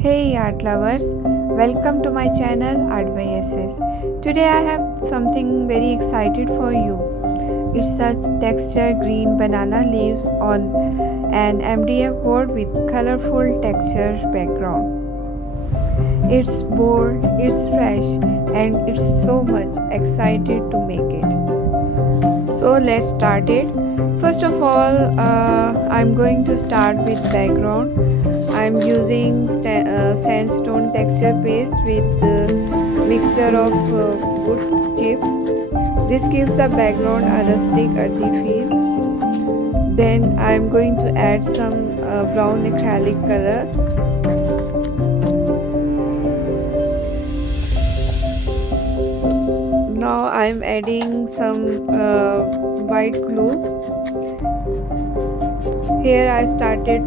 Hey art lovers, welcome to my channel ArtbySH. Today I have something very excited for you. It's a texture green banana leaves on an MDF board with colorful texture background. It's bold, it's fresh, and it's so much excited to make it. So let's start it. First of all, I'm going to start with background. I'm using sandstone texture paste with mixture of wood chips. This gives the background a rustic earthy feel. Then I'm going to add some brown acrylic color. Now I'm adding some white glue. Here I started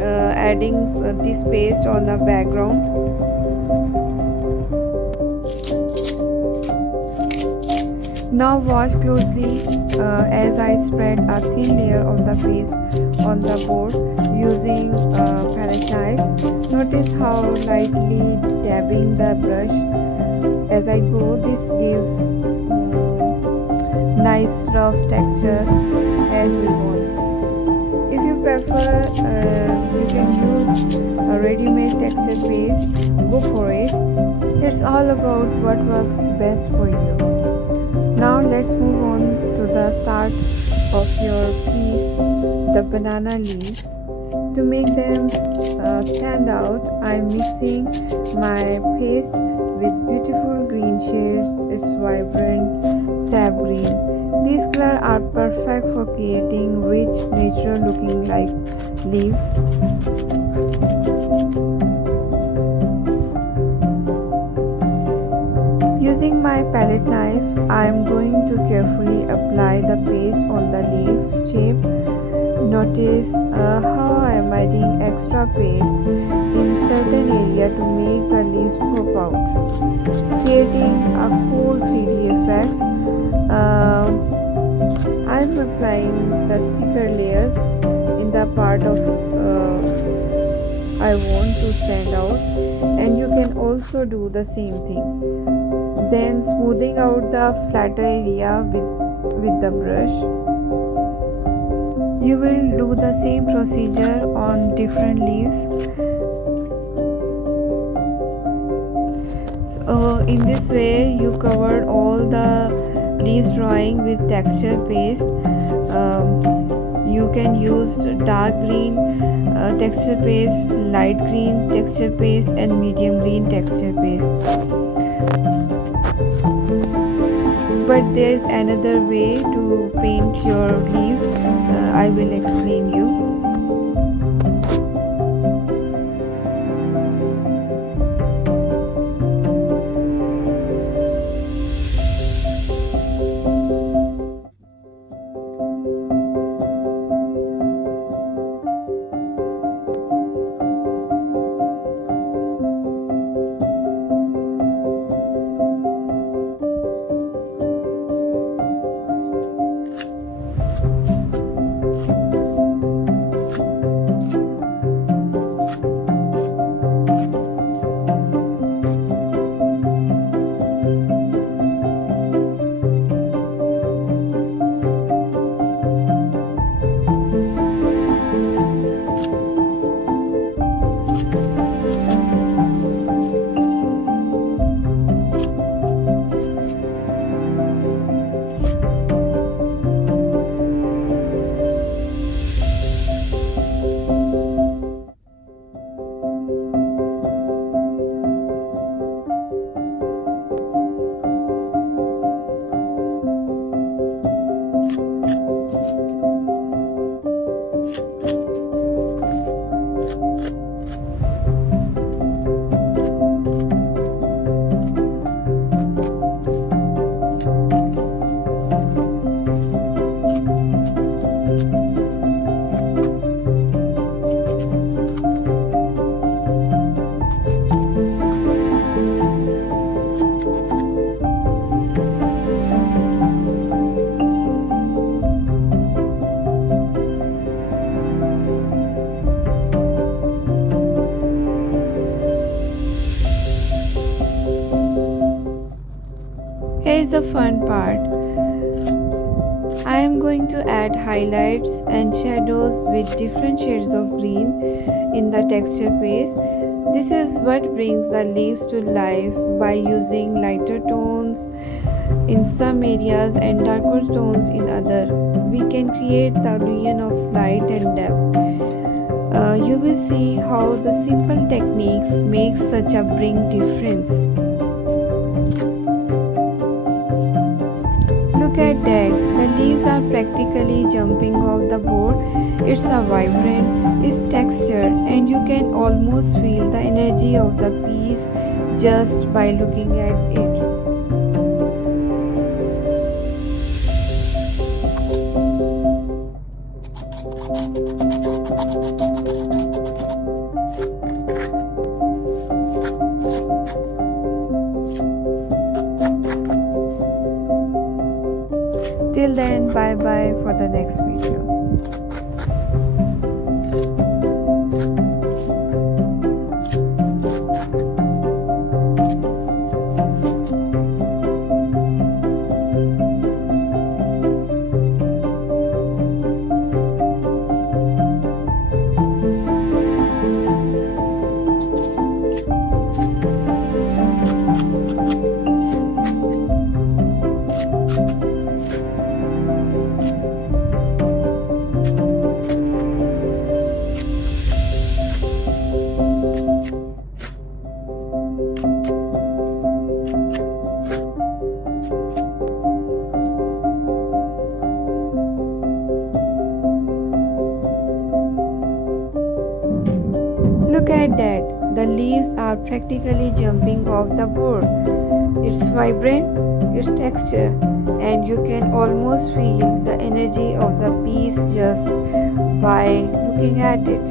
adding this paste on the background. Now watch closely as I spread a thin layer of the paste on the board using a palette knife. Notice how lightly dabbing the brush as I go. This gives nice rough texture as we want. If you prefer, you can use a ready-made texture paste. Go for it. It's all about what works best for you. Now let's move on to the start of your piece, the banana leaves. To make them stand out, I'm mixing my paste with beautiful green shades. It's vibrant sap green. These colors are perfect for creating rich, natural looking like leaves. Using my palette knife, I am going to carefully apply the paste on the leaf shape. Notice how I am adding extra paste in certain area to make the leaves pop out, creating a cool 3D effect. I am applying the thicker layers in the part of I want to stand out, and you can also do the same thing. Then smoothing out the flatter area with the brush. You will do the same procedure on different leaves. So in this way you covered all the leaves drawing with texture paste. You can use dark green texture paste, light green texture paste, and medium green texture paste. But there is another way to paint your leaves. I will explain you. is the fun part. I am going to add highlights and shadows with different shades of green in the texture base. This is what brings the leaves to life by using lighter tones in some areas and darker tones in others. We can create the illusion of light and depth. You will see how the simple techniques make such a big difference. Look at that, the leaves are practically jumping off the board. It's a vibrant, it's texture, and you can almost feel the energy of the piece just by looking at it. Till then, bye bye for the next video. Look at that, the leaves are practically jumping off the board. It's vibrant, it's texture, and you can almost feel the energy of the piece just by looking at it.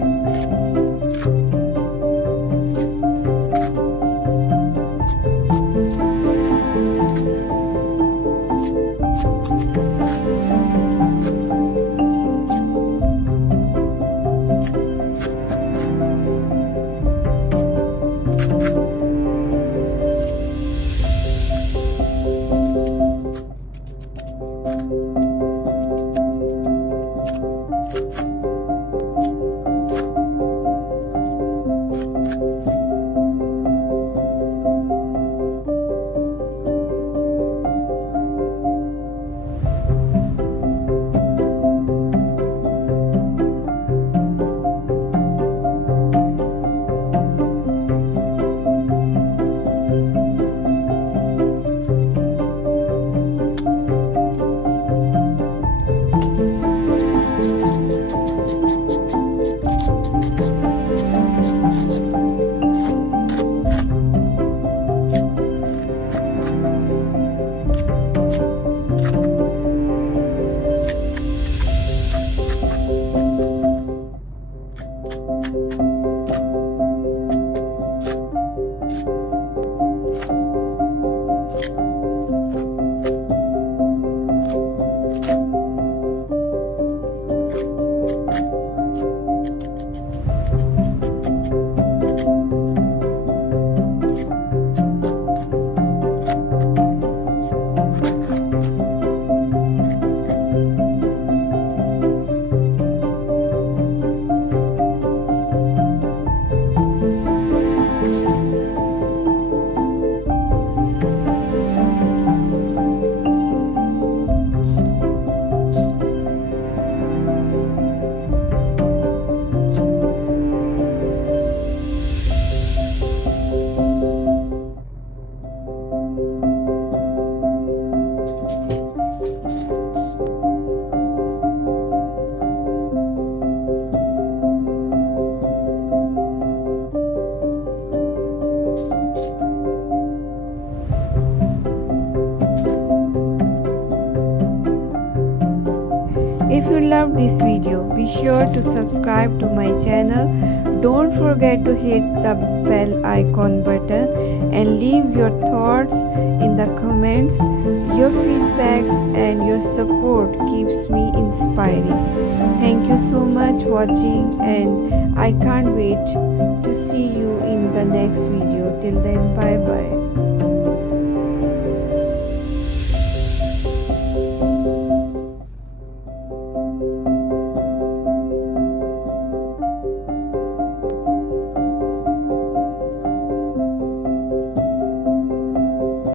If you loved this video, be sure to subscribe to my channel. Don't forget to hit the bell icon button and leave your thoughts in the comments. Your feedback and your support keeps me inspiring. Thank you so much for watching, and I can't wait to see you in the next video. Till then, bye bye.